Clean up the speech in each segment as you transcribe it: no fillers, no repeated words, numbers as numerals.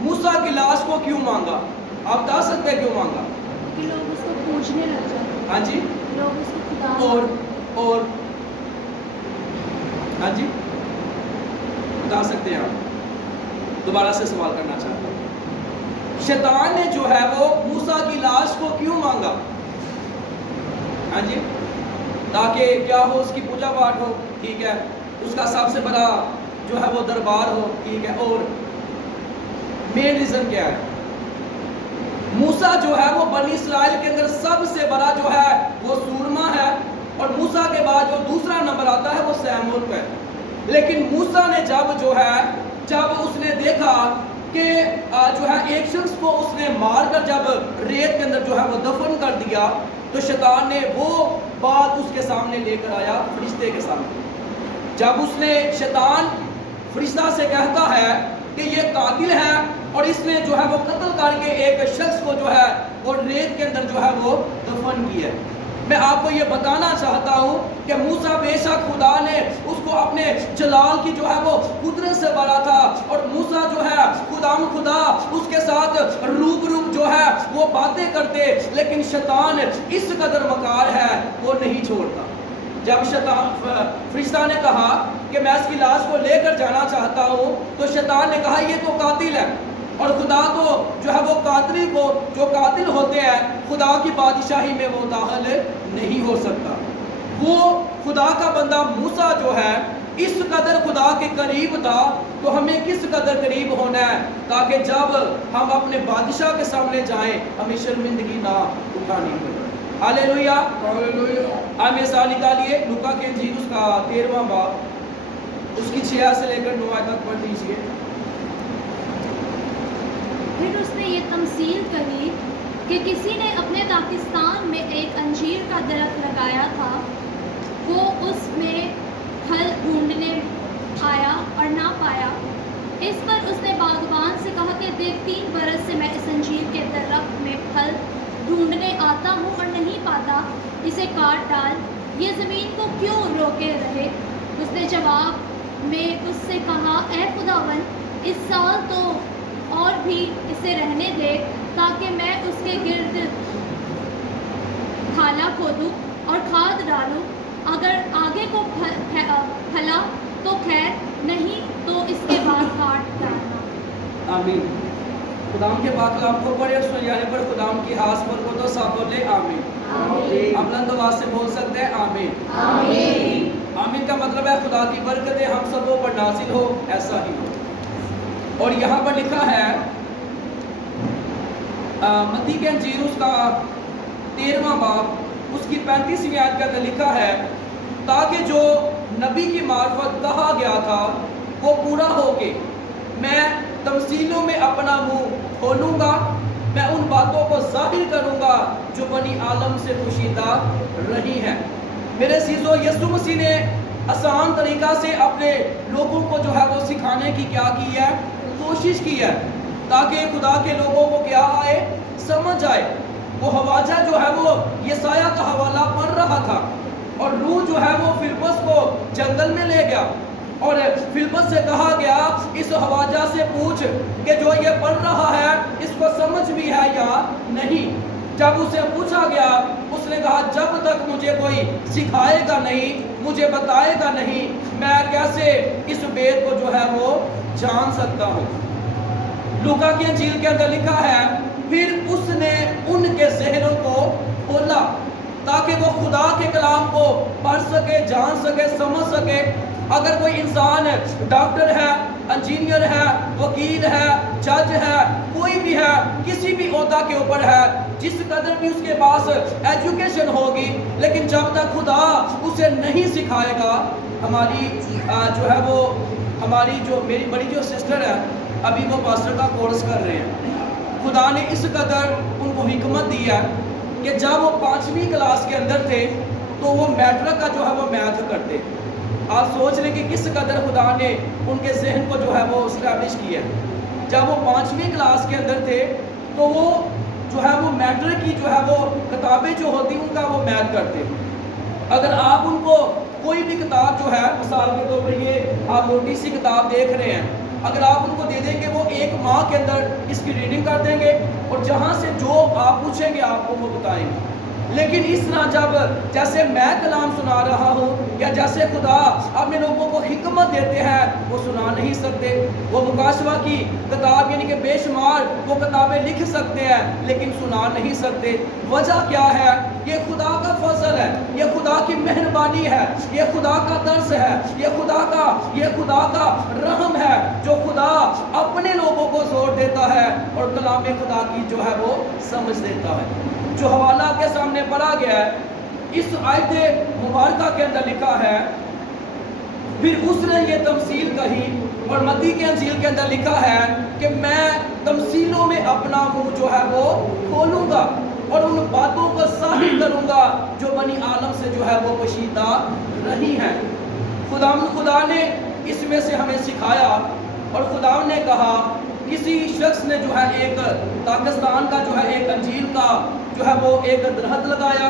موسیٰ کی لاش کو کیوں مانگا؟ آپ بتا سکتے ہیں کیوں مانگا؟ کہ لوگ اس کو پوچھنے لگ جاتے، ہاں جی، لوگ اس کو خدا اور ہاں جی بتا سکتے ہیں آپ؟ دوبارہ سے سوال کرنا چاہتا ہوں، شیطان نے جو ہے وہ موسیٰ کی لاش کو کیوں مانگا؟ ہاں جی، تاکہ کیا ہو، اس کی پوجا پاٹ ہو، ٹھیک ہے، اس کا سب سے بڑا جو ہے وہ دربار ہو، ٹھیک ہے، اور مین ریزن کیا ہے؟ موسیٰ جو ہے وہ بنی اسرائیل کے اندر سب سے بڑا جو ہے وہ سورما ہے، اور موسیٰ کے بعد جو دوسرا نمبر آتا ہے وہ سیمون پہ. لیکن موسیٰ نے جب اس نے دیکھا کہ جو ہے ایک شخص کو اس نے مار کر جب ریت کے اندر جو ہے وہ دفن کر دیا، تو شیطان نے وہ بات اس کے سامنے لے کر آیا فرشتے کے سامنے. جب اس نے شیطان فرشتہ سے کہتا ہے کہ یہ قاتل ہے اور اس نے جو ہے وہ قتل کر کے ایک شخص کو جو ہے وہ ریت کے اندر جو ہے وہ دفن کیا ہے. میں آپ کو یہ بتانا چاہتا ہوں کہ موسیٰ بے شک خدا نے اس کو اپنے جلال کی جو ہے وہ قدرت سے بھرا تھا، اور موسیٰ جو ہے خدا اس کے ساتھ روبرو جو ہے وہ باتیں کرتے، لیکن شیطان اس قدر مکار ہے وہ نہیں چھوڑتا. جب فرشتہ نے کہا کہ میں اس کی لاش کو لے کر جانا چاہتا ہوں، تو شیطان نے کہا یہ تو قاتل ہے، اور خدا تو جو ہے وہ قاتل کو جو قاتل ہوتے ہیں خدا کی بادشاہی میں وہ داخل نہیں ہو سکتا. وہ خدا کا بندہ موسیٰ جو ہے اس قدر خدا کے قریب تھا، تو ہمیں کس قدر قریب ہونا ہے تاکہ جب ہم اپنے بادشاہ کے سامنے جائیں ہمیں شرمندگی نہ اٹھانی پڑے. ہاللیلویا. آپ مثال نکالیے لوکا کے انجیل اس کا 13واں باب اس کی 6 سے لے کر 9 آیت تک پڑھ لیجیے. پھر اس نے یہ تمثیل کہی کہ کسی نے اپنے داغستان میں ایک انجیر کا درخت لگایا تھا، وہ اس میں پھل ڈھونڈنے آیا اور نہ پایا. اس پر اس نے باغبان سے کہا کہ دیکھ 3 برس سے میں اس انجیر کے درخت میں پھل ڈھونڈنے آتا ہوں اور نہیں پاتا، اسے کاٹ ڈال، یہ زمین کو کیوں روکے رہے. اس نے جواب میں اس سے کہا اے خداوند، اس سال تو اور بھی اسے رہنے دے تاکہ میں اس کے گرد کھالا کھودوں اور کھاد ڈالوں، اگر آگے کو پھلا تو خیر، نہیں تو اس کے بعد کاٹ ڈالنا. آمین. خداوند کے پاک کلام کو پڑھے اور سن جانے پر خداوند کی ہاس پر کو تو سب بولے آمین. آمین. آپ بلند آواز سے بول سکتے ہیں آمین. آمین. آمین کا مطلب ہے خدا کی برکتیں ہم سبوں پر نازل ہو، ایسا ہی ہو. اور یہاں پر لکھا ہے متی کے انجیل اس کا 13واں باب اس کی 35ویں آیت کے اندر لکھا ہے تاکہ جو نبی کی معرفت کہا گیا تھا وہ پورا ہو کے میں تمثیلوں میں اپنا منہ کھولوں گا، میں ان باتوں کو ظاہر کروں گا جو بنی عالم سے پوشیدہ رہی ہیں. میرے عزیزو، یسوع مسیح نے آسان طریقہ سے اپنے لوگوں کو جو ہے وہ سکھانے کی کیا کی ہے، کوشش کی ہے تاکہ خدا کے لوگوں کو کیا آئے، سمجھ آئے. وہ حواجہ جو ہے وہ یسایہ کا حوالہ پڑھ رہا تھا، اور روح جو ہے وہ فلپس کو جنگل میں لے گیا، اور فلپس سے کہا گیا اس حواجہ سے پوچھ کہ جو یہ پڑھ رہا ہے اس کو سمجھ بھی ہے یا نہیں. جب اسے پوچھا گیا اس نے کہا جب تک مجھے کوئی سکھائے گا نہیں، مجھے بتائے گا نہیں، میں کیسے اس بید کو جو ہے وہ جان سکتا ہوں. لوکا کی انجیل کے اندر لکھا ہے پھر اس نے ان کے ذہنوں کو کھولا تاکہ وہ خدا کے کلام کو پڑھ سکے، جان سکے، سمجھ سکے. اگر کوئی انسان ڈاکٹر ہے، انجینئر ہے، وکیل ہے، جج ہے، کوئی بھی ہے، کسی بھی عہدہ کے اوپر ہے، جس قدر بھی اس کے پاس ایجوکیشن ہوگی، لیکن جب تک خدا اسے نہیں سکھائے گا، ہماری جو ہے وہ ہماری جو میری بڑی جو سسٹر ہے ابھی وہ پاسٹر کا کورس کر رہے ہیں. خدا نے اس قدر ان کو حکمت دی ہے کہ جب وہ 5ویں کلاس کے اندر تھے تو وہ میٹرک کا جو ہے وہ میتھ کرتے. آپ سوچ رہے کہ کس قدر خدا نے ان کے ذہن کو جو ہے وہ اسٹیبلش کیا ہے. جب وہ 5ویں کلاس کے اندر تھے تو وہ جو ہے وہ میٹرک کی جو ہے وہ کتابیں جو ہوتی ان کا وہ میتھ کرتے. اگر آپ ان کو کوئی بھی کتاب جو ہے، مثال کے طور پر یہ آپ موٹی سی کتاب دیکھ رہے ہیں، اگر آپ ان کو دے دیں گے وہ ایک ماہ کے اندر اس کی ریڈنگ کر دیں گے اور جہاں سے جو آپ پوچھیں گے آپ کو وہ بتائیں گے. لیکن اس طرح جب جیسے میں کلام سنا رہا ہوں یا جیسے خدا اپنے لوگوں کو حکمت دیتے ہیں وہ سنا نہیں سکتے. وہ مکاشفہ کی کتاب یعنی کہ بے شمار وہ کتابیں لکھ سکتے ہیں لیکن سنا نہیں سکتے. وجہ کیا ہے؟ یہ خدا کا فضل ہے, یہ خدا کی مہربانی ہے, یہ خدا کا درس ہے, یہ خدا کا رحم ہے جو خدا اپنے لوگوں کو زور دیتا ہے اور کلام خدا کی جو ہے وہ سمجھ دیتا ہے. جو حوالہ آپ کے سامنے پڑھا گیا ہے اس آیت مبارکہ کے اندر لکھا ہے پھر اس نے یہ تمثیل کہی, اور متی کے انجیل کے اندر لکھا ہے کہ میں تمثیلوں میں اپنا منہ جو ہے وہ کھولوں گا اور ان باتوں کو ظاہر کروں گا جو بنی عالم سے جو ہے وہ پوشیدہ رہی ہیں. خدا نے اس میں سے ہمیں سکھایا اور خدا نے کہا کسی شخص نے جو ہے ایک پاکستان کا جو ہے ایک انجیل کا جو ہے وہ ایک درخت لگایا,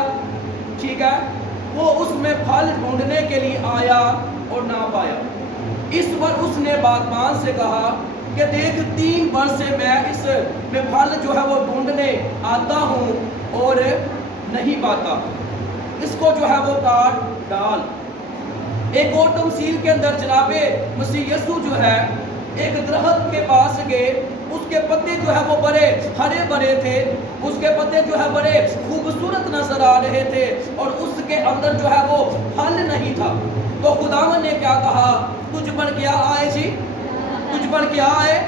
ٹھیک ہے, وہ اس میں پھل ڈھونڈنے کے لیے آیا اور نہ پایا. اس پر اس نے باغبان سے کہا کہ دیکھ 3 برس سے میں اس میں پھل جو ہے وہ ڈھونڈنے آتا ہوں اور نہیں پاتا, اس کو جو ہے وہ کاٹ ڈال. ایک اور تمثیل کے اندر جناب مسیح یسوع جو ہے ایک درخت کے پاس گئے, اس کے پتے جو ہے وہ بڑے ہرے بھرے تھے, اس کے پتے جو ہے بڑے خوبصورت نظر آ رہے تھے اور اس کے اندر جو ہے وہ پھل نہیں تھا. تو خداوند نے کیا کہا, تجھ پر کیا آئے جی, تجھ پر کیا آئے.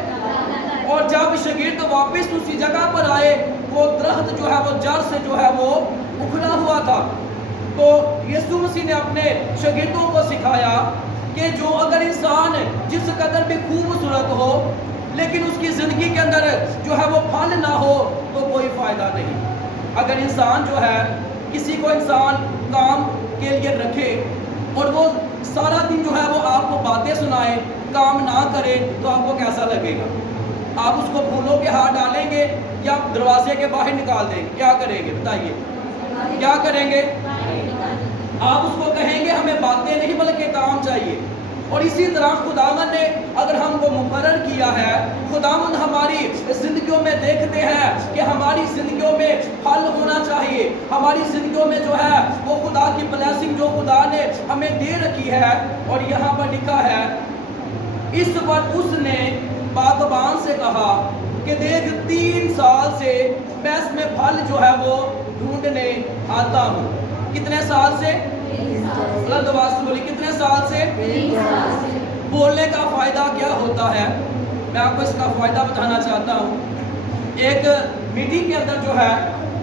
اور جب شاگرد واپس اسی جگہ پر آئے وہ درخت جو ہے وہ جڑ سے جو ہے وہ اکھڑا ہوا تھا. تو یسوع مسیح نے اپنے شاگردوں کو سکھایا کہ جو اگر انسان جس قدر بھی خوبصورت ہو لیکن اس کی زندگی کے اندر جو ہے وہ پھل نہ ہو تو کوئی فائدہ نہیں. اگر انسان جو ہے کسی کو انسان کام کے لیے رکھے اور وہ سارا دن جو ہے وہ آپ کو باتیں سنائے, کام نہ کرے تو آپ کو کیسا لگے گا؟ آپ اس کو پھولوں کے ہاتھ ڈالیں گے یا دروازے کے باہر نکال دیں گے؟ کیا کریں گے بتائیے, کیا کریں گے؟ آپ اس کو کہیں گے ہمیں باتیں نہیں بلکہ کام چاہیے. اور اسی طرح خداوند نے اگر ہم کو مقرر کیا ہے, خداوند ہماری زندگیوں میں دیکھتے ہیں کہ ہماری زندگیوں میں پھل ہونا چاہیے, ہماری زندگیوں میں جو ہے وہ خدا کی بلیسنگ جو خدا نے ہمیں دے رکھی ہے. اور یہاں پر لکھا ہے اس پر اس نے باغبان سے کہا کہ دیکھ 3 سال سے میں اس میں پھل جو ہے وہ ڈھونڈنے آتا ہوں. کتنے سال سے؟ بولی کتنے سال سے؟ بولنے کا فائدہ کیا ہوتا ہے میں آپ کو اس کا فائدہ بتانا چاہتا ہوں. ایک میٹنگ کے اندر جو ہے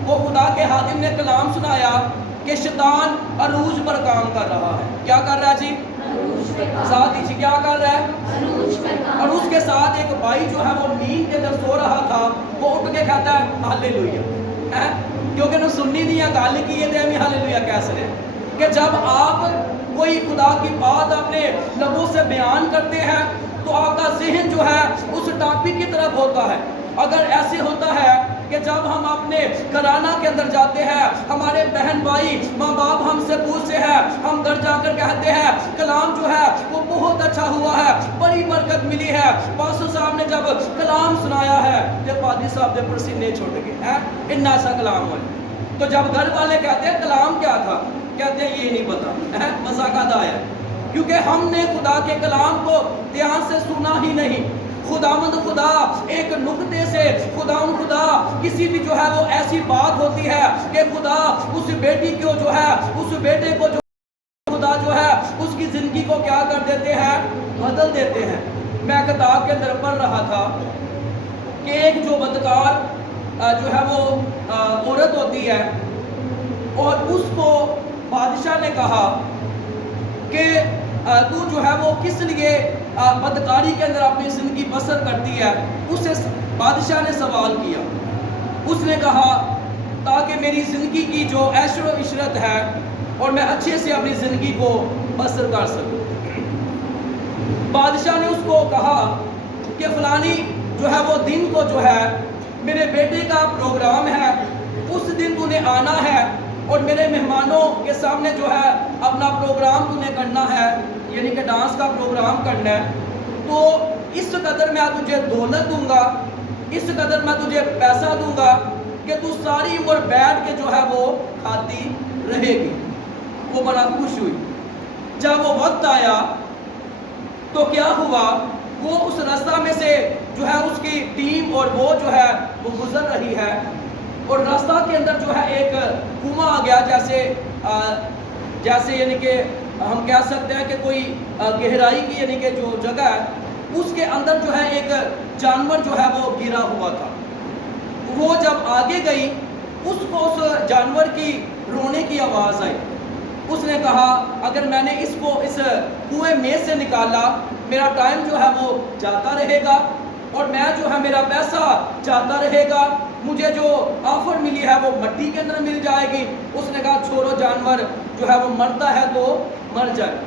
وہ خدا کے خادم نے کلام سنایا کہ شیطان عروج پر کام کر رہا ہے. کیا کر رہا ہے جی؟ ساتھ ہی کیا کر رہا ہے؟ اور اس کے ساتھ ایک بھائی جو ہے وہ نیند کے اندر سو رہا تھا, وہ اٹھ کے کہتا ہے ہاللیلویا, کیونکہ نہ سننی نہیں ہے گل کی یہ ہمیں ہاللیلویا کیسے ہے کہ جب آپ کوئی خدا کی بات اپنے لبوں سے بیان کرتے ہیں تو آپ کا ذہن جو ہے اس ٹاپک کی طرف ہوتا ہے. اگر ایسے ہوتا ہے کہ جب ہم اپنے گھرانہ کے اندر جاتے ہیں, ہمارے بہن بھائی ماں باپ ہم سے پوچھتے ہیں, ہم گھر جا کر کہتے ہیں کلام جو ہے وہ بہت اچھا ہوا ہے, بڑی برکت ملی ہے, پاسٹر صاحب نے جب کلام سنایا ہے کہ پادری صاحب کے پسینے چھوٹ گئے ہیں, اتنا ایسا کلام ہے. تو جب گھر والے کہتے ہیں کلام کیا تھا, کہتے ہیں یہ نہیں پتا, مذاقات آیا, کیونکہ ہم نے خدا کے کلام کو دھیان سے سنا ہی نہیں. خداوند خدا ایک نقطے سے خدا کسی بھی جو ہے وہ ایسی بات ہوتی ہے کہ خدا اس بیٹی کو جو ہے اس بیٹے کو جو خدا جو ہے اس کی زندگی کو کیا کر دیتے ہیں, بدل دیتے ہیں. میں کتاب کے اندر پڑھ رہا تھا کہ ایک جو بدکار جو ہے وہ عورت ہوتی ہے اور اس کو بادشاہ نے کہا کہ تو جو ہے وہ کس لیے بدکاری کے اندر اپنی زندگی بسر کرتی ہے. اسے بادشاہ نے سوال کیا, اس نے کہا تاکہ میری زندگی کی جو عیش و عشرت ہے اور میں اچھے سے اپنی زندگی کو بسر کر سکوں. بادشاہ نے اس کو کہا کہ فلانی جو ہے وہ دن کو جو ہے میرے بیٹے کا پروگرام ہے, اس دن تو نے آنا ہے اور میرے مہمانوں کے سامنے جو ہے اپنا پروگرام تو نے کرنا ہے, یعنی کہ ڈانس کا پروگرام کرنا ہے. تو اس قدر میں تجھے دولت دوں گا، اس قدر میں تجھے پیسہ دوں گا کہ تو ساری عمر بیٹھ کے جو ہے وہ کھاتی رہے گی۔ وہ بڑا خوش ہوئی۔ جب وہ وقت آیا تو کیا ہوا، وہ اس راستہ میں سے جو ہے اس کی ٹیم اور وہ جو ہے وہ گزر رہی ہے، اور راستہ کے اندر جو ہے ایک کنواں آ گیا، جیسے یعنی کہ ہم کہہ سکتے ہیں کہ کوئی گہرائی کی یعنی کہ جو جگہ ہے، اس کے اندر جو ہے ایک جانور جو ہے وہ گرا ہوا تھا۔ وہ جب آگے گئی، اس کو اس جانور کی رونے کی آواز آئی۔ اس نے کہا اگر میں نے اس کو اس کنویں میں سے نکالا، میرا ٹائم جو ہے وہ جاتا رہے گا، اور میں جو ہے میرا پیسہ جاتا رہے گا، مجھے جو آفر ملی ہے وہ مٹی کے اندر مل جائے گی۔ اس نے کہا چھوڑو، جانور جو ہے وہ مرتا ہے تو مر جائے۔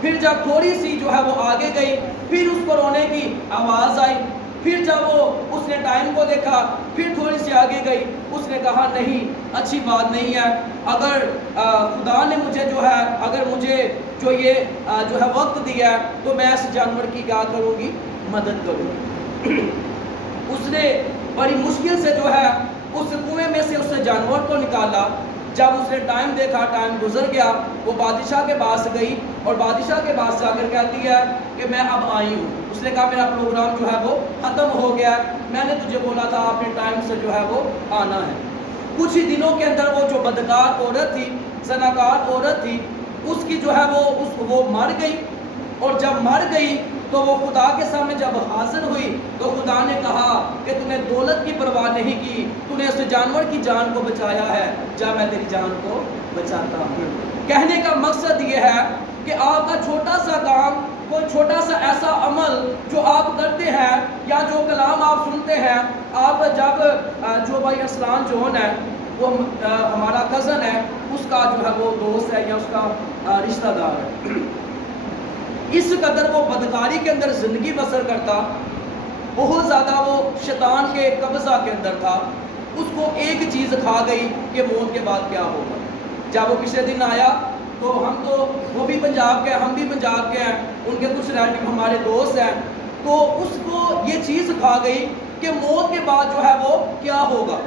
پھر جب تھوڑی سی جو ہے وہ آگے گئی، پھر اس کو رونے کی آواز آئی۔ پھر جب وہ اس نے ٹائم کو دیکھا، پھر تھوڑی سی آگے گئی، اس نے کہا نہیں، اچھی بات نہیں ہے، اگر خدا نے مجھے جو ہے اگر مجھے جو یہ جو ہے وقت دیا ہے تو میں اس جانور کی کیا کروں گی، مدد کروں گی۔ اس نے بڑی مشکل سے جو ہے اس کنویں میں سے اس جانور کو نکالا۔ جب اس نے ٹائم دیکھا، ٹائم گزر گیا، وہ بادشاہ کے پاس گئی، اور بادشاہ کے پاس جا کر کہتی ہے کہ میں اب آئی ہوں۔ اس نے کہا میرا پروگرام جو ہے وہ ختم ہو گیا ہے، میں نے تجھے بولا تھا آپ نے ٹائم سے جو ہے وہ آنا ہے۔ کچھ ہی دنوں کے اندر وہ جو بدکار عورت تھی، زناکار عورت تھی، اس کی جو ہے وہ مر گئی، اور جب مر گئی تو وہ خدا کے سامنے جب حاضر ہوئی تو خدا نے کہا کہ تو نے دولت کی پرواہ نہیں کی، تو نے اس جانور کی جان کو بچایا ہے، جا میں تیری جان کو بچاتا ہوں۔ کہنے کا مقصد یہ ہے کہ آپ کا چھوٹا سا کام، کوئی چھوٹا سا ایسا عمل جو آپ کرتے ہیں یا جو کلام آپ سنتے ہیں، آپ جب جو بھائی اسلان جون ہے، وہ ہمارا کزن ہے، اس کا جو ہے وہ دوست ہے یا اس کا رشتہ دار ہے، اس قدر وہ بدکاری کے اندر زندگی بسر کرتا، بہت زیادہ وہ شیطان کے قبضہ کے اندر تھا۔ اس کو ایک چیز کھا گئی کہ موت کے بعد کیا ہوگا۔ جب وہ پچھلے دن آیا تو وہ بھی پنجاب کے ہیں، ہم بھی پنجاب کے ہیں، ان کے کچھ ریلیٹیو ہمارے دوست ہیں، تو اس کو یہ چیز کھا گئی کہ موت کے بعد جو ہے وہ کیا ہوگا۔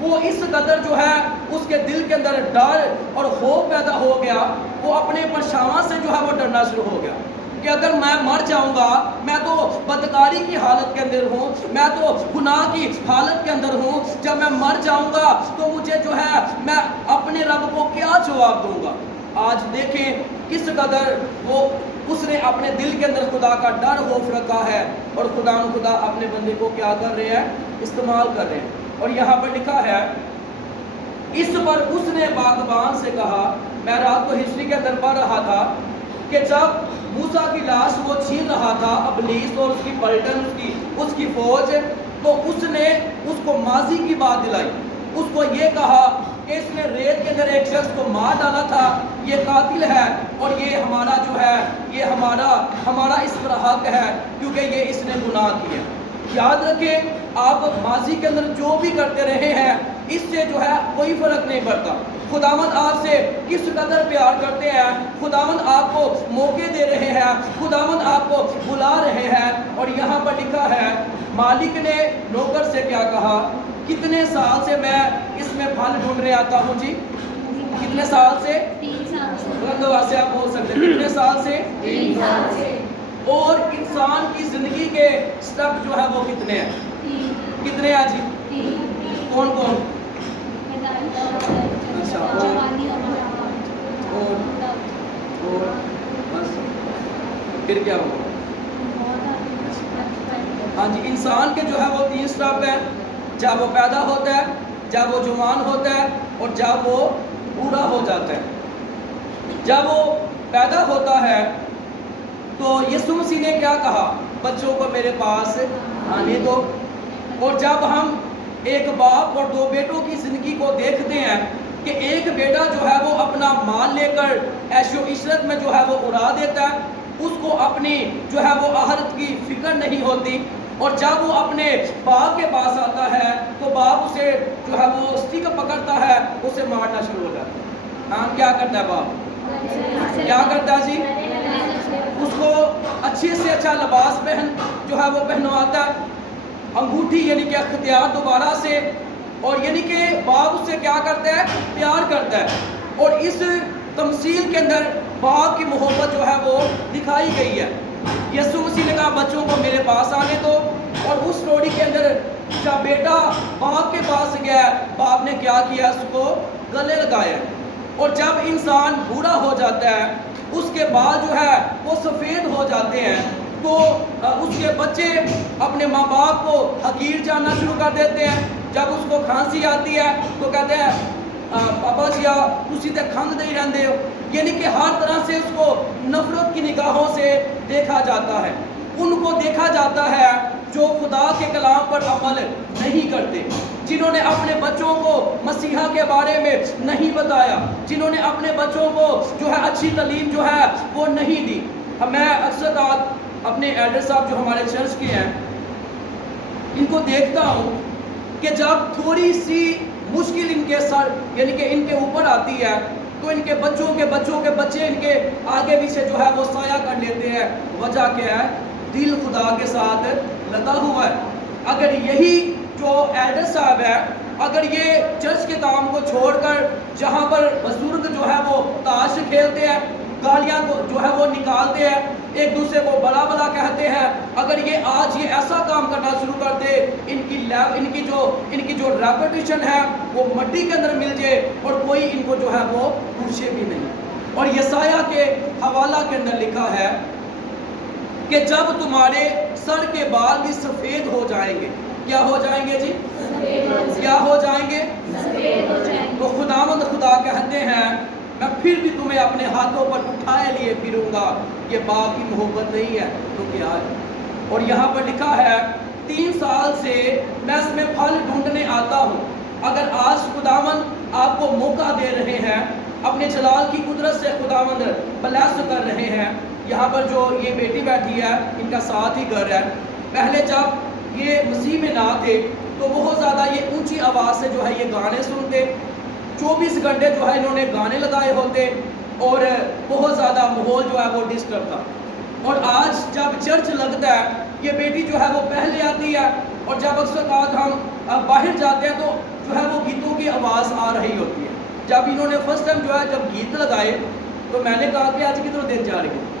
وہ اس قدر جو ہے اس کے دل کے اندر ڈر اور خوف پیدا ہو گیا، وہ اپنے پرچھاواں سے جو ہے وہ ڈرنا شروع ہو گیا کہ اگر میں مر جاؤں گا، میں تو بدکاری کی حالت کے اندر ہوں، میں تو گناہ کی حالت کے اندر ہوں، جب میں مر جاؤں گا تو مجھے جو ہے میں اپنے رب کو کیا جواب دوں گا۔ آج دیکھیں کس قدر اس نے اپنے دل کے اندر خدا کا ڈر خوف رکھا ہے، اور خدا اپنے بندے کو کیا کر رہے ہیں، استعمال کر رہے ہیں۔ اور یہاں پر لکھا ہے اس پر اس نے باغبان سے کہا، میں رات کو ہسٹری کے اندر پڑھ رہا تھا کہ جب موسیٰ کی لاش وہ چھین رہا تھا ابلیس اور اس کی پلٹن اس کی فوج، تو اس نے اس کو ماضی کی بات دلائی، اس کو یہ کہا کہ اس نے ریت کے اندر ایک شخص کو مار ڈالا تھا، یہ قاتل ہے، اور یہ ہمارا جو ہے یہ ہمارا اس پر حق ہے کیونکہ یہ اس نے گناہ کیا۔ یاد رکھیں آپ ماضی کے اندر جو بھی کرتے رہے ہیں، اس سے جو ہے کوئی فرق نہیں پڑتا۔ خداوند آپ سے کس قدر پیار کرتے ہیں، خداوند آپ کو موقع دے رہے ہیں، خداوند آپ کو بلا رہے ہیں۔ اور یہاں پر لکھا ہے مالک نے نوکر سے کیا کہا، کتنے سال سے میں اس میں پھل ڈھونڈنے آتا ہوں جی، کتنے سال سے؟ 3 سال سے۔ بلند آواز سے آپ بول سکتے ہیں کتنے سال سے؟ 3 سال سے۔ اور انسان کی زندگی کے سٹیپ جو ہے وہ کتنے ہیں؟ کتنے ہیں جی؟ کون کون؟ اور بس پھر کیا ہوگا؟ ہاں جی، انسان کے جو ہے وہ 3 سٹیپ ہیں، جب وہ پیدا ہوتا ہے، جب وہ جوان ہوتا ہے، اور جب وہ بوڑھا ہو جاتا ہے۔ جب وہ پیدا ہوتا ہے تو یسوع مسیح نے کیا کہا، بچوں کو میرے پاس آنے دو۔ اور جب ہم ایک باپ اور 2 بیٹوں کی زندگی کو دیکھتے ہیں کہ ایک بیٹا جو ہے وہ اپنا مال لے کر عیش و عشرت میں جو ہے وہ اڑا دیتا ہے، اس کو اپنی جو ہے وہ آخرت کی فکر نہیں ہوتی، اور جب وہ اپنے باپ کے پاس آتا ہے تو باپ اسے جو ہے وہ اسٹک پکڑتا ہے، اسے مارنا شروع ہو جاتا ہے۔ ہاں کیا کرتا ہے باپ؟ کیا کرتا ہے جی؟ اس کو اچھے سے اچھا لباس جو ہے ہے وہ پہنواتا ہے انگوٹھی یعنی کہ اختیار دوبارہ سے, اور یعنی کہ باپ اس سے کیا کرتا ہے, پیار کرتا ہے. اور اس تمثیل کے اندر باپ کی محبت جو ہے وہ دکھائی گئی ہے. یسوع مسیح نے کہا بچوں کو میرے پاس آنے دو, اور اس سٹوری کے اندر جب بیٹا باپ کے پاس گیا, باپ نے کیا کیا, اس کو گلے لگایا. اور جب انسان بوڑھا ہو جاتا ہے اس کے بعد جو ہے وہ سفید ہو جاتے ہیں, تو اس کے بچے اپنے ماں باپ کو حقیر جاننا شروع کر دیتے ہیں. جب اس کو کھانسی آتی ہے تو کہتے ہیں پاپا جی تسی تے کھنگ دے ہی رہندے ہو, یعنی کہ ہر طرح سے اس کو نفرت کی نگاہوں سے دیکھا جاتا ہے. ان کو دیکھا جاتا ہے جو خدا کے کلام پر عمل نہیں کرتے, جنہوں نے اپنے بچوں کو مسیحا کے بارے میں نہیں بتایا, جنہوں نے اپنے بچوں کو جو ہے اچھی تعلیم جو ہے وہ نہیں دی. میں اکثر اپنے ایلڈر صاحب جو ہمارے چرچ کے ہیں ان کو دیکھتا ہوں کہ جب تھوڑی سی مشکل ان کے سر یعنی کہ ان کے اوپر آتی ہے تو ان کے بچوں کے بچے ان کے آگے پیچھے جو ہے وہ سایہ کر لیتے ہیں. وجہ کیا ہے, دل خدا کے ساتھ لگا ہوا ہے. اگر یہی جو ایلڈر صاحب ہے اگر یہ چرچ کے کام کو چھوڑ کر جہاں پر بزرگ جو ہے وہ تاش کھیلتے ہیں, گالیاں جو ہے وہ نکالتے ہیں, ایک دوسرے کو بلا بلا کہتے ہیں, اگر یہ آج یہ ایسا کام کرنا شروع کر دے, ان کی جو ریپوٹیشن ہے وہ مٹی کے اندر مل جائے اور کوئی ان کو جو ہے وہ پوچھے بھی نہیں. اور یسایہ کے حوالہ کے اندر لکھا ہے کہ جب تمہارے سر کے بال بھی سفید ہو جائیں گے, کیا ہو جائیں گے جی, کیا ہو جائیں گے, تو خداوند خدا کہتے ہیں میں پھر بھی تمہیں اپنے ہاتھوں پر اٹھائے لیے پھروں گا. یہ باپ کی محبت نہیں ہے تو کیا ہے. اور یہاں پر لکھا ہے 3 سال سے میں اس میں پھل ڈھونڈنے آتا ہوں. اگر آج خداوند آپ کو موقع دے رہے ہیں, اپنے جلال کی قدرت سے خداوند بلیس کر رہے ہیں. یہاں پر جو یہ بیٹی بیٹھی ہے ان کا ساتھ ہی گھر ہے. پہلے جب یہ مسیح میں نہ تھے تو بہت زیادہ یہ اونچی آواز سے جو ہے یہ گانے سنتے, 24 گھنٹے جو ہے انہوں نے گانے لگائے ہوتے, اور بہت زیادہ ماحول جو ہے وہ ڈسٹرب تھا. اور آج جب چرچ لگتا ہے یہ بیٹی جو ہے وہ پہلے آتی ہے, اور جب اکثر ہم باہر جاتے ہیں تو جو ہے وہ گیتوں کی آواز آ رہی ہوتی ہے. جب انہوں نے فرسٹ ٹائم جو ہے جب گیت لگائے تو میں نے کہا کہ آج کی طرح دن جا رہی ہے.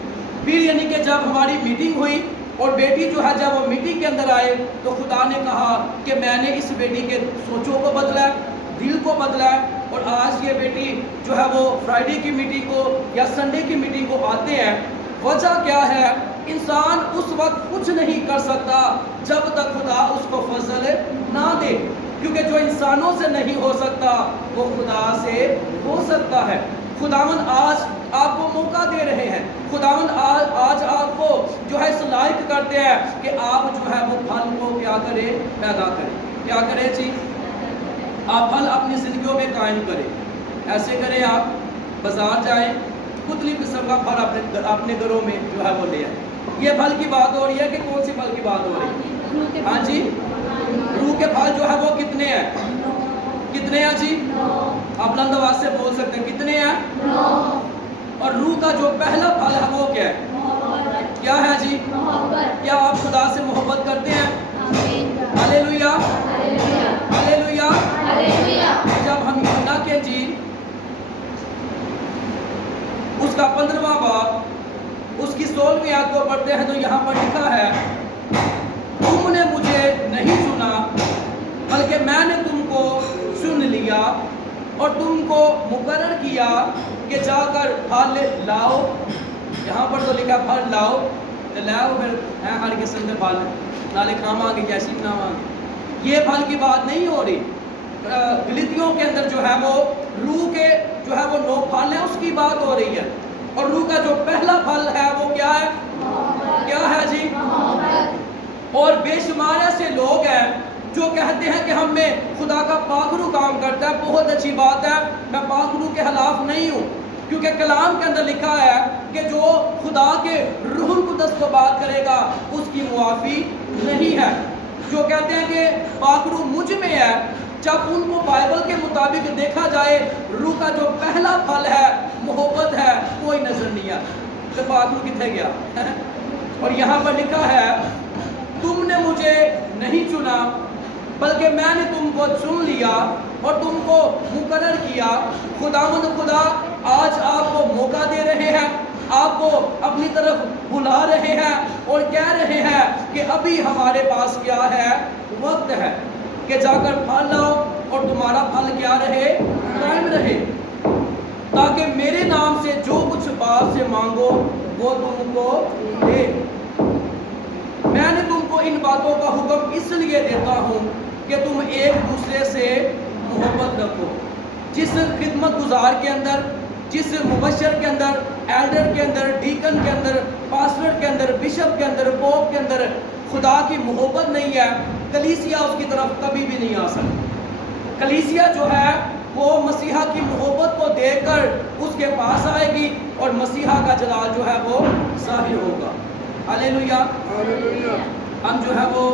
پھر یعنی کہ جب ہماری میٹنگ ہوئی اور بیٹی جو ہے جب وہ میٹنگ کے اندر آئے تو خدا نے کہا کہ میں نے اس بیٹی کے سوچوں کو بدلا ہے, دل کو بدلا ہے, اور آج یہ بیٹی جو ہے وہ فرائیڈے کی میٹنگ کو یا سنڈے کی میٹنگ کو آتے ہیں. وجہ کیا ہے, انسان اس وقت کچھ نہیں کر سکتا جب تک خدا اس کو فضل نہ دے, کیونکہ جو انسانوں سے نہیں ہو سکتا وہ خدا سے ہو سکتا ہے. خداوند آج آپ کو موقع دے رہے ہیں, خداوند آج آپ کو جو ہے اس لائق کرتے ہیں کہ آپ جو ہے وہ پھل کو کیا کریں, پیدا کریں. کیا کریں جی, آپ پھل اپنی زندگیوں میں قائم کریں. ایسے کریں, آپ بازار جائیں, پتلی قسم کا پھل اپنے گھروں میں جو ہے وہ لے آئیں. یہ پھل کی بات ہو رہی ہے کہ کون سی پھل کی بات ہو رہی ہے, ہاں جی, روح کے پھل جو ہے وہ کتنے ہیں, کتنے ہیں جی, آپ بلند آواز سے بول سکتے ہیں کتنے ہیں, اور روح کا جو پہلا پھل ہے وہ کیا ہے, کیا ہے جی, کیا آپ خدا سے محبت کرتے ہیں, ہاللیلویا, ہاللیلویا. جب ہم یوحنا کے انجیل اس کا 15واں باب اس کی 16ویں آیت کو پڑھتے ہیں تو یہاں پر لکھا ہے تم نے مجھے نہیں سنا بلکہ میں نے تم کو سن لیا اور تم کو مقرر کیا کہ جا کر پھل لاؤ. یہاں پر تو لکھا پھل لاؤ, تو لاؤ پھر ہیں ہر قسم کے پھل, نالے کھاما گے جیسی بناوا گے. یہ پھل کی بات نہیں ہو رہی. گلتیوں کے اندر جو ہے وہ روح کے جو ہے وہ 9 پھل ہیں اس کی بات ہو رہی ہے, اور روح کا جو پہلا پھل ہے وہ کیا ہے, کیا ہے جی, اور بے شمار ایسے لوگ ہیں جو کہتے ہیں کہ ہم میں خدا کا پاک روح کام کرتا ہے. بہت اچھی بات ہے, میں پاک روح کے خلاف نہیں ہوں, کیونکہ کلام کے اندر لکھا ہے کہ جو خدا کے روح القدس کو بات کرے گا اس کی معافی نہیں ہے. جو کہتے ہیں کہ پاک روح مجھ میں ہے, جب ان کو بائبل کے مطابق دیکھا جائے روح کا جو پہلا پھل ہے محبت ہے, کوئی نظر نہیں آتا. تو پاک روح کتنے گیا, اور یہاں پر لکھا ہے بلکہ میں نے تم کو چن لیا اور تم کو مقرر کیا۔ خداوند خدا آج آپ کو موقع دے رہے ہیں، آپ کو اپنی طرف بلا رہے ہیں اور کہہ رہے ہیں کہ ابھی ہمارے پاس کیا ہے، وقت ہے کہ جا کر پھل لاؤ اور تمہارا پھل کیا رہے، قائم رہے، تاکہ میرے نام سے جو کچھ باپ سے مانگو وہ تم کو دے۔ میں نے تم کو ان باتوں کا حکم اس لیے دیتا ہوں کہ تم ایک دوسرے سے محبت رکھو۔ جس خدمت گزار کے اندر، جس مبشر کے اندر، ایلڈر کے اندر، ڈیکن کے اندر، پاسٹر کے اندر، بشپ کے اندر، پوپ کے اندر خدا کی محبت نہیں ہے، کلیسیا اس کی طرف کبھی بھی نہیں آ سکتی۔ کلیسیا جو ہے وہ مسیحا کی محبت کو دیکھ کر اس کے پاس آئے گی اور مسیحا کا جلال جو ہے وہ ظاہر ہوگا۔ ہاللیلویا۔ ہم جو ہے وہ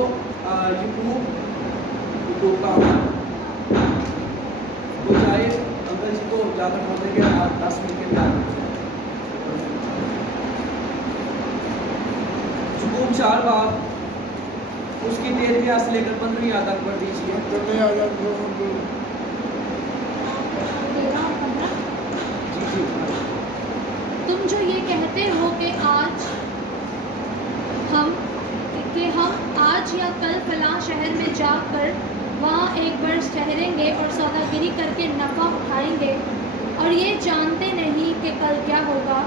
یعقوب کا وہ جائے انکل جی کو جا کر بولیں گے 10 منٹ کے بعد۔ یعقوب 4 باب اس کی 13ویں آیت سے لے کر 15ویں آیت تک پڑھ دیجیے۔ تم جو یہ کہتے ہو کہ ہم آج یا کل فلاں شہر میں جا کر وہاں ایک برس ٹھہریں گے اور سوداگری کر کے نفع اٹھائیں گے، اور یہ جانتے نہیں کہ کل کیا ہوگا،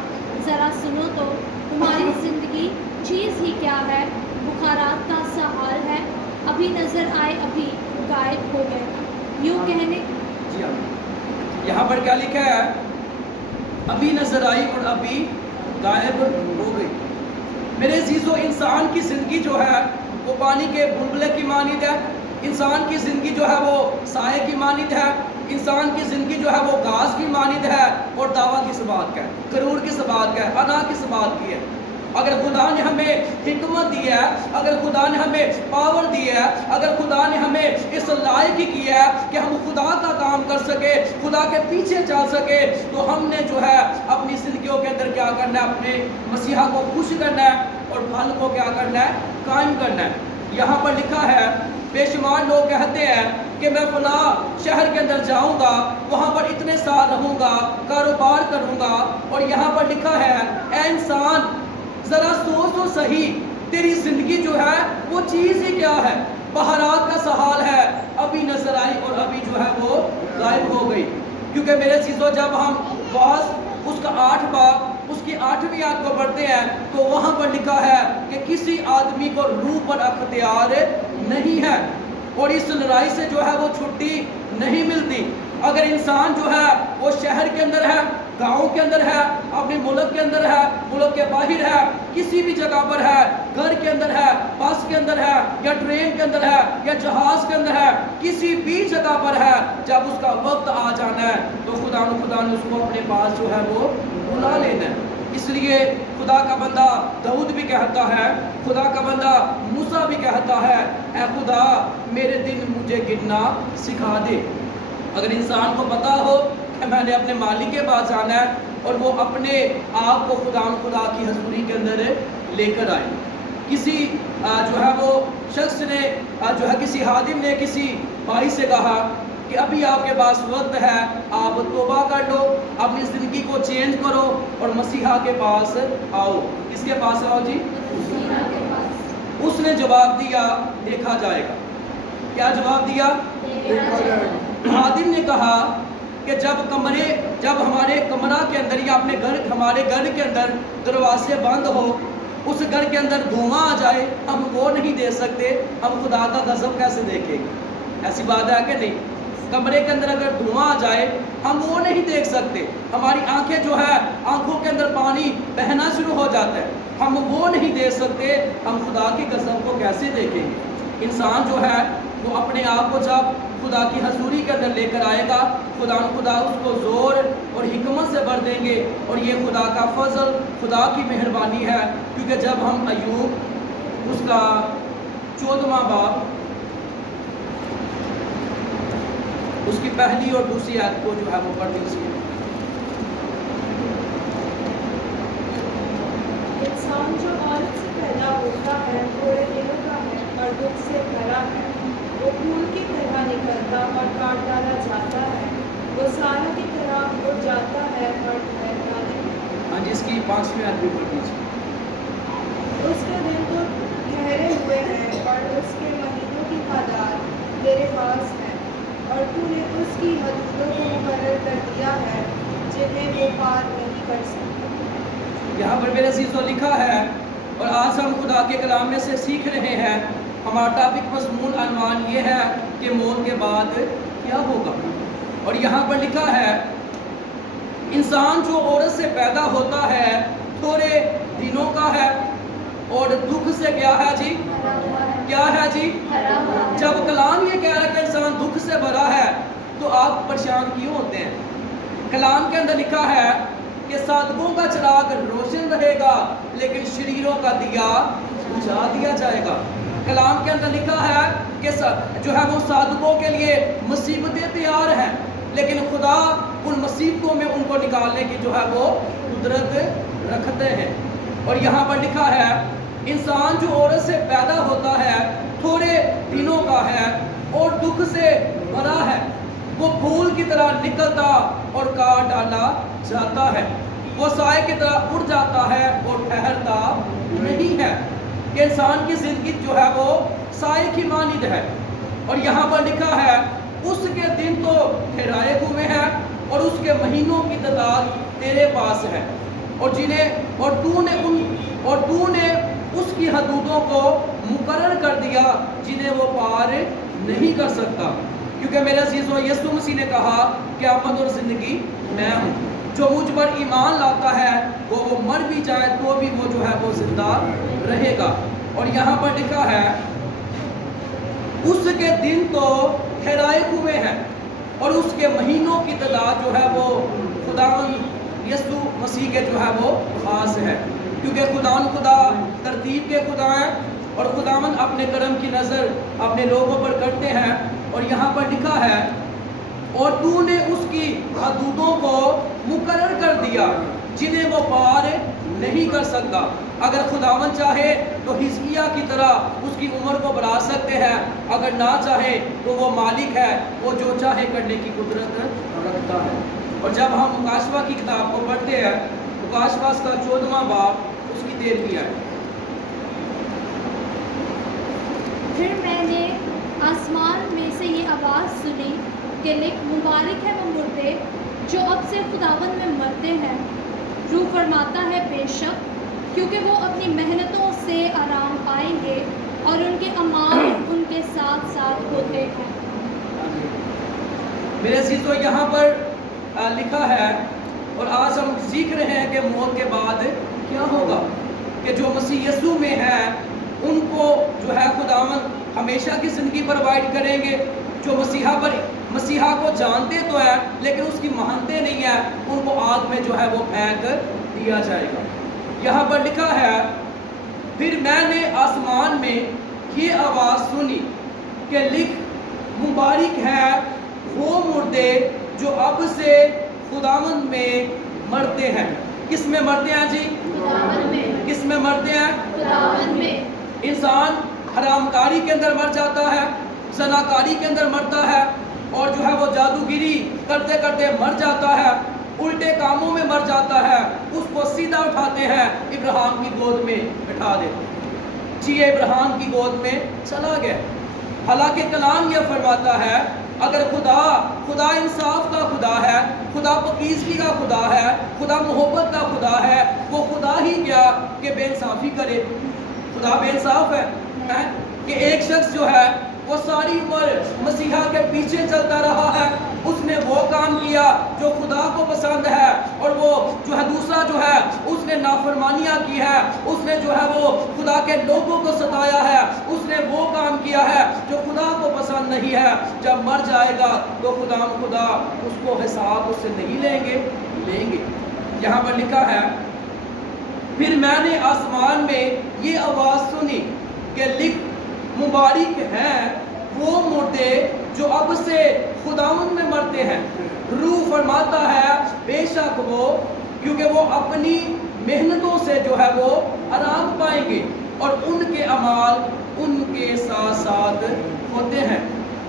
ذرا سنو تو، تمہاری زندگی چیز ہی کیا ہے، بخارات کا سا حال ہے، ابھی نظر آئے ابھی غائب ہو گئے۔ یوں کہنے جی ہاں، یہاں پر کیا لکھا ہے؟ ابھی نظر آئی اور ابھی غائب ہو گئی۔ میرے عزیزو، انسان کی زندگی جو ہے وہ پانی کے بلبلے کی مانند ہے، انسان کی زندگی جو ہے وہ سائے کی مانند ہے، انسان کی زندگی جو ہے وہ گھاس کی مانند ہے، اور دعویٰ کس بات کا ہے؟ غرور کس بات کا ہے؟ انا کس بات کی ہے؟ اگر خدا نے ہمیں حکمت دی ہے، اگر خدا نے ہمیں پاور دی ہے، اگر خدا نے ہمیں اس لائق کیا ہے کہ ہم خدا کا کام کر سکے، خدا کے پیچھے چل سکے، تو ہم نے جو ہے اپنی زندگیوں کے اندر کیا کرنا ہے؟ اپنے مسیحا کو خوش کرنا ہے اور پھل کو کیا کرنا ہے؟ قائم کرنا ہے۔ یہاں پر لکھا ہے، بے شمار لوگ کہتے ہیں کہ میں فلاں شہر کے اندر جاؤں گا، وہاں پر اتنے سال رہوں گا، کاروبار کروں گا، اور یہاں پر لکھا ہے، اے انسان ذرا سوچ تو صحیح، تیری زندگی جو ہے وہ چیز ہی کیا ہے؟ بہارات کا سحال ہے، ابھی نظر آئی اور ابھی جو ہے وہ غائب ہو گئی۔ کیونکہ میرے چیزوں، جب ہم واس اس کا 8 باب اس کی 8ویں آیت کو پڑھتے ہیں تو وہاں پر لکھا ہے کہ کسی آدمی کو روح پر اختیار نہیں ہے، اور اس لڑائی سے جو ہے وہ چھٹی نہیں ملتی۔ اگر انسان جو ہے وہ شہر کے اندر ہے، گاؤں کے اندر ہے، اپنے ملک کے اندر ہے، ملک کے باہر ہے، کسی بھی جگہ پر ہے، گھر کے اندر ہے، بس کے اندر ہے، یا ٹرین کے اندر ہے، یا جہاز کے اندر ہے، کسی بھی جگہ پر ہے، جب اس کا وقت آ جانا ہے تو خدا نے اس کو اپنے پاس جو ہے وہ بلا لینا ہے۔ اس لیے خدا کا بندہ داؤد بھی کہتا ہے، خدا کا بندہ موسیٰ بھی کہتا ہے، اے خدا میرے دن مجھے گننا سکھا دے۔ اگر انسان کو پتا ہو کہ میں نے اپنے مالک کے پاس جانا ہے اور وہ اپنے آپ کو خدا کی حضوری کے اندر لے کر آئے۔ کسی جو ہے وہ شخص نے جو ہے کسی خادم نے کسی بھائی سے کہا کہ ابھی آپ کے پاس وقت ہے، آپ توبہ کر لو، اپنی زندگی کو چینج کرو اور مسیحا کے پاس آؤ۔ کس کے پاس آؤ جی؟ اس نے جواب دیا، دیکھا جائے گا۔ کیا جواب دیا؟ خادم نے کہا کہ جب ہمارے کمرہ کے اندر یا ہمارے گھر کے اندر دروازے بند ہو، اس گھر کے اندر دھواں آ جائے، ہم وہ نہیں دیکھ سکتے، ہم خدا کا غضب کیسے دیکھیں گے؟ ایسی بات ہے کہ نہیں؟ کمرے کے اندر اگر دھواں آ جائے ہم وہ نہیں دیکھ سکتے، ہماری آنکھیں جو ہے آنکھوں کے اندر پانی بہنا شروع ہو جاتا ہے، ہم وہ نہیں دیکھ سکتے، ہم خدا کی غضب کو کیسے دیکھیں گے؟ انسان جو ہے وہ اپنے آپ کو جب خدا کی حضوری کے اندر لے کر آئے گا، خدا اس کو زور اور حکمت سے بھر دیں گے، اور یہ خدا کا فضل، خدا کی مہربانی ہے۔ کیونکہ جب ہم ایوب اس کا 14واں باب اس کی پہلی اور دوسری آیت کو جو ہے وہ پڑھ لیجیے۔ انسان جو عورت سے پیدا ہوتا ہے تھوڑے دنوں کا ہے اور دکھ سے بھرا ہے، وہ پھول کی نکلتا اور کاٹ ڈالا جاتا ہے، وہ سایہ کی طرح اڑ جاتا ہے اور ٹھہرتا نہیں۔ ہاں جی، اس کی 5ویں آیت بھی پڑھ دیجیے۔ اس کے دن تو ٹھہرے ہوئے ہیں اور اس کے مہینوں کی تعداد تیرے پاس ہے، اور تو نے اس کی حدودوں کو مقرر کر دیا ہے جنہیں وہ پار نہیں کر سکتا۔ یہاں پر میرے عزیزو لکھا ہے، اور آج ہم خدا کے کلام میں سے سیکھ رہے ہیں۔ ہمارا ٹاپک مضمون عنوان یہ ہے کہ موت کے بعد کیا ہوگا، اور یہاں پر لکھا ہے انسان جو عورت سے پیدا ہوتا ہے تھوڑے دنوں کا ہے، اور دکھ سے کیا ہے جی؟ کیا ہے جی؟ جب کلام یہ کہہ رہا ہے کہ انسان دکھ سے بھرا ہے تو آپ پریشان کیوں ہوتے ہیں؟ کلام کے اندر لکھا ہے کہ صادقوں کا چراغ روشن رہے گا لیکن شریروں کا دیا بجھا دیا جائے گا۔ کلام کے اندر لکھا ہے کہ جو ہے وہ صادقوں کے لیے مصیبتیں تیار ہیں، لیکن خدا ان مصیبتوں میں ان کو نکالنے کی جو ہے وہ قدرت رکھتے ہیں۔ اور یہاں پر لکھا ہے انسان جو عورت سے پیدا ہوتا ہے تھوڑے دنوں کا ہے اور دکھ سے بھرا ہے، وہ پھول کی طرح نکلتا اور کاٹ ڈالا جاتا ہے، وہ سائے کی طرح اڑ جاتا ہے اور ٹھہرتا نہیں ہے۔ کہ انسان کی زندگی جو ہے وہ سائے کی مانند ہے، اور یہاں پر لکھا ہے اس کے دن تو ٹھہرائے ہوئے ہیں اور اس کے مہینوں کی تعداد تیرے پاس ہے، اور تو نے اس کی حدودوں کو مقرر کر دیا جنہیں وہ پار نہیں کر سکتا۔ کیونکہ میرے عزیزو یسوع مسیح نے کہا کہ قیامت اور زندگی میں ہوں، جو مجھ پر ایمان لاتا ہے وہ مر بھی جائے تو بھی وہ جو ہے وہ زندہ رہے گا۔ اور یہاں پر لکھا ہے اس کے دن تو ٹھہرائے ہوئے ہیں اور اس کے مہینوں کی تعداد جو ہے وہ خداوند یسوع مسیح کے جو ہے وہ خاص ہے، کیونکہ خدا ترتیب کے خدا ہیں اور خداوند اپنے کرم کی نظر اپنے لوگوں پر کرتے ہیں۔ اور یہاں پر لکھا ہے اور تو نے اس کی حدودوں کو مقرر کر دیا جنہیں وہ پار نہیں کر سکتا۔ اگر خداوند چاہے تو حزقیہ کی طرح اس کی عمر کو بڑھا سکتے ہیں، اگر نہ چاہے تو وہ مالک ہے، وہ جو چاہے کرنے کی قدرت رکھتا ہے۔ اور جب ہم مکاشفہ کی کتاب کو پڑھتے ہیں، مکاشفہ کا 14واں باب اس کی 13ویں آیت۔ پھر میں نے آسمان میں سے یہ آواز سنی کہ لکھ مبارک ہے وہ مردے جو اب سے خداوند میں مرتے ہیں۔ روح فرماتا ہے بے شک، کیونکہ وہ اپنی محنتوں سے آرام پائیں گے اور ان کے اعمال ان کے ساتھ ساتھ ہوتے ہیں۔ میرے عزیزو یہاں پر لکھا ہے، اور آج ہم سیکھ رہے ہیں کہ موت کے بعد کیا ہوگا، کہ جو مسیح یسوع میں ہے ان کو جو ہے خداوند ہمیشہ کی زندگی پرووائڈ کریں گے۔ جو مسیحا کو جانتے تو ہیں لیکن اس کی مانتے نہیں ہیں، ان کو آگ میں جو ہے وہ پھینک دیا جائے گا۔ یہاں پر لکھا ہے پھر میں نے آسمان میں یہ آواز سنی کہ لکھ مبارک ہے وہ مردے جو اب سے خداوند میں مرتے ہیں۔ کس میں مرتے ہیں جی؟ خداوند میں۔ کس میں مرتے ہیں؟ خداوند میں۔ انسان حرام کاری کے اندر مر جاتا ہے، زناکاری کے اندر مرتا ہے، اور جو ہے وہ جادوگری کرتے کرتے مر جاتا ہے، الٹے کاموں میں مر جاتا ہے، اس کو سیدھا اٹھاتے ہیں ابراہیم کی گود میں بٹھا دیتے ہیں، جی ابراہیم کی گود میں چلا گیا۔ حالانکہ کلام یہ فرماتا ہے اگر خدا انصاف کا خدا ہے، خدا پاکیزگی کا خدا ہے، خدا محبت کا خدا ہے، وہ خدا ہی کیا کہ بے انصافی کرے؟ خدا بے انصاف ہے کہ ایک شخص جو ہے وہ ساری عمر مسیحا کے پیچھے چلتا رہا ہے، اس نے وہ کام کیا جو خدا کو پسند ہے، اور وہ جو ہے دوسرا جو ہے اس نے نافرمانیاں کی ہے، اس نے جو ہے وہ خدا کے لوگوں کو ستایا ہے، اس نے وہ کام کیا ہے جو خدا کو پسند نہیں ہے۔ جب مر جائے گا تو خدا اس کو حساب اس سے نہیں لیں گے۔ یہاں پر لکھا ہے پھر میں نے آسمان میں یہ آواز سنی کہ لکھ مبارک ہیں وہ مردے جو اب سے خداوند میں مرتے ہیں۔ روح فرماتا ہے بے شک وہ، کیونکہ وہ اپنی محنتوں سے جو ہے وہ آرام پائیں گے اور ان کے اعمال ان کے ساتھ ساتھ ہوتے ہیں۔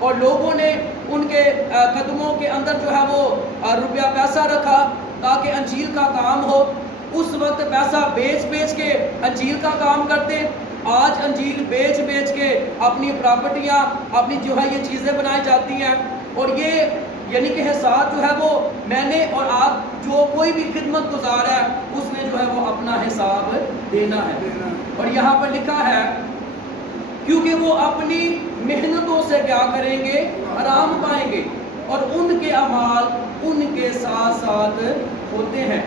اور لوگوں نے ان کے قدموں کے اندر جو ہے وہ روپیہ پیسہ رکھا تاکہ انجیل کا کام ہو. اس وقت پیسہ بیچ کے انجیل کا کام کرتے. آج انجیل بیچ کے اپنی پراپرٹیاں اپنی جو ہے یہ چیزیں بنائی جاتی ہیں. اور یہ یعنی کہ حساب جو ہے وہ میں نے اور آپ جو کوئی بھی خدمت گزار ہے اس نے جو ہے وہ اپنا حساب دینا ہے. اور یہاں پر لکھا ہے کیونکہ وہ اپنی محنتوں سے کیا کریں گے؟ آرام پائیں گے اور ان کے اعمال ان کے ساتھ ساتھ ہوتے ہیں.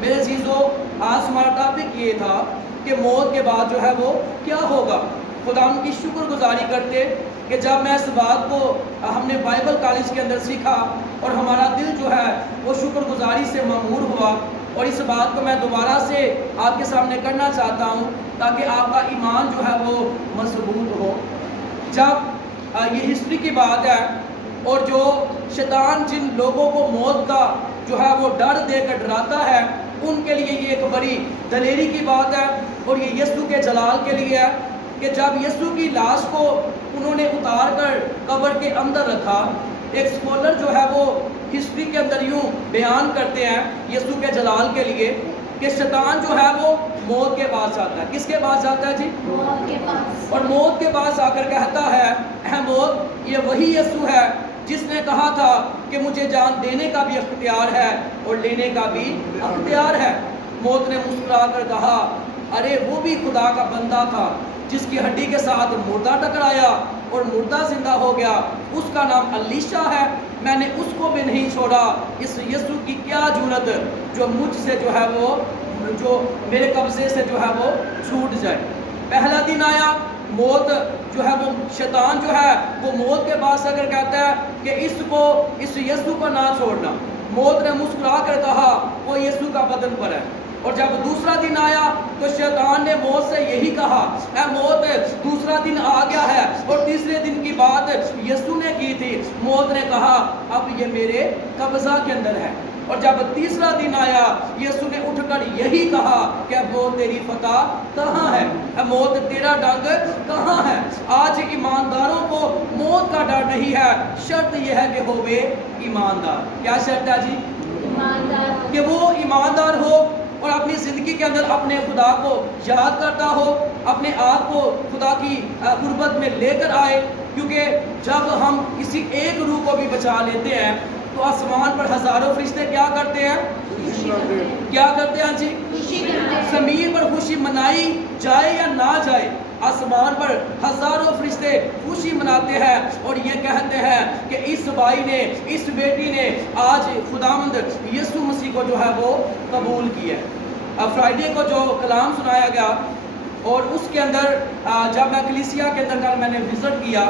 میرے عزیزو آج ہمارا ٹاپک یہ تھا کہ موت کے بعد جو ہے وہ کیا ہوگا. خدا ان کی شکر گزاری کرتے کہ جب میں اس بات کو ہم نے بائبل کالج کے اندر سیکھا اور ہمارا دل جو ہے وہ شکر گزاری سے معمور ہوا. اور اس بات کو میں دوبارہ سے آپ کے سامنے کرنا چاہتا ہوں تاکہ آپ کا ایمان جو ہے وہ مضبوط ہو. جب یہ ہسٹری کی بات ہے اور جو شیطان جن لوگوں کو موت کا جو ہے وہ ڈر دے کر ڈراتا ہے ان کے لیے یہ ایک بڑی دلیری کی بات ہے. اور یہ یسوع کے جلال کے لیے ہے کہ جب یسوع کی لاش کو انہوں نے اتار کر قبر کے اندر رکھا. ایک اسکالر جو ہے وہ ہسٹری کے اندر یوں بیان کرتے ہیں یسوع کے جلال کے لیے کہ شیطان جو ہے وہ موت کے پاس جاتا ہے. کس کے پاس جاتا ہے جی؟ موت کے پاس. اور موت کے پاس آ کر کہتا ہے اے موت یہ وہی یسوع ہے جس نے کہا تھا کہ مجھے جان دینے کا بھی اختیار ہے اور لینے کا بھی اختیار ہے. موت نے مسکرا کر کہا ارے وہ بھی خدا کا بندہ تھا جس کی ہڈی کے ساتھ مردہ ٹکرایا اور مردہ زندہ ہو گیا. اس کا نام الیشا ہے. میں نے اس کو بھی نہیں چھوڑا. اس یسوع کی کیا جرت جو مجھ سے جو ہے وہ جو میرے قبضے سے جو ہے وہ چھوٹ جائے. پہلا دن آیا موت جو ہے وہ شیطان جو ہے وہ موت کے پاس اگر کہتا ہے کہ اس یسوع کو نہ چھوڑنا. موت نے مسکرا کر کہا وہ یسوع کا بدن پر ہے. اور جب دوسرا دن آیا تو شیطان نے موت سے یہی کہا اے موت دوسرا دن آ گیا ہے. اور تیسرے دن کی بات یسوع نے کی تھی. موت نے کہا اب یہ میرے قبضہ کے اندر ہے. اور جب تیسرا دن آیا یسوع نے اٹھ کر یہی کہا کہ موت تیری فتح کہاں ہے؟ اے موت تیرا ڈنگ کہاں ہے؟ آج ایمانداروں کو موت کا ڈر نہیں ہے. شرط یہ ہے کہ ہوئے ایماندار. کیا شرط ہے جی؟ ایماندار. کہ وہ ایماندار ہو اور اپنی زندگی کے اندر اپنے خدا کو یاد کرتا ہو, اپنے آپ کو خدا کی قربت میں لے کر آئے. کیونکہ جب ہم کسی ایک روح کو بھی بچا لیتے ہیں تو آسمان پر ہزاروں فرشتے کیا کرتے ہیں؟ کیا کرتے ہیں جی؟ زمین پر خوشی منائی جائے یا نہ جائے آسمان پر ہزاروں فرشتے خوشی مناتے ہیں اور یہ کہتے ہیں کہ اس بھائی نے اس بیٹی نے آج خداوند یسوع مسیح کو جو ہے وہ قبول کیا. فرائیڈے کو جو کلام سنایا گیا اور اس کے اندر جب میں کلیسیا کے اندر کل میں نے وزٹ کیا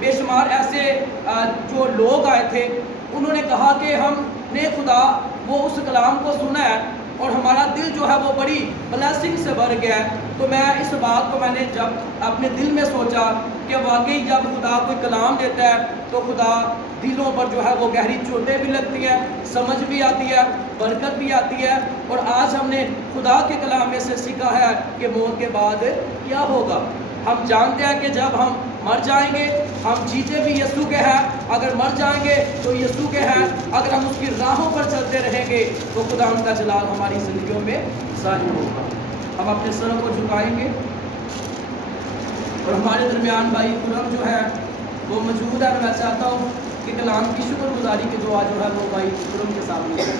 بے شمار ایسے جو لوگ آئے تھے انہوں نے کہا کہ ہم نے خدا وہ اس کلام کو سنا ہے اور ہمارا دل جو ہے وہ بڑی بلیسنگ سے بھر گیا ہے. تو میں اس بات کو میں نے جب اپنے دل میں سوچا کہ واقعی جب خدا کوئی کلام دیتا ہے تو خدا دلوں پر جو ہے وہ گہری چوٹیں بھی لگتی ہیں, سمجھ بھی آتی ہے, برکت بھی آتی ہے. اور آج ہم نے خدا کے کلام میں سے سیکھا ہے کہ موت کے بعد کیا ہوگا. ہم جانتے ہیں کہ جب ہم مر جائیں گے ہم جیتے بھی یسوع کے ہیں, اگر مر جائیں گے تو یسوع کے ہیں, اگر ہم اس کی راہوں پر چلتے رہیں گے تو خدا ان کا جلال ہماری زندگیوں میں ظاہر ہوگا. ہم اپنے سروں کو جھکائیں گے اور ہمارے درمیان بھائی خرم جو ہے وہ موجود ہے. میں چاہتا ہوں کہ کلام کی شکر گزاری کی دعا جو ہے وہ بھائی خرم کے سامنے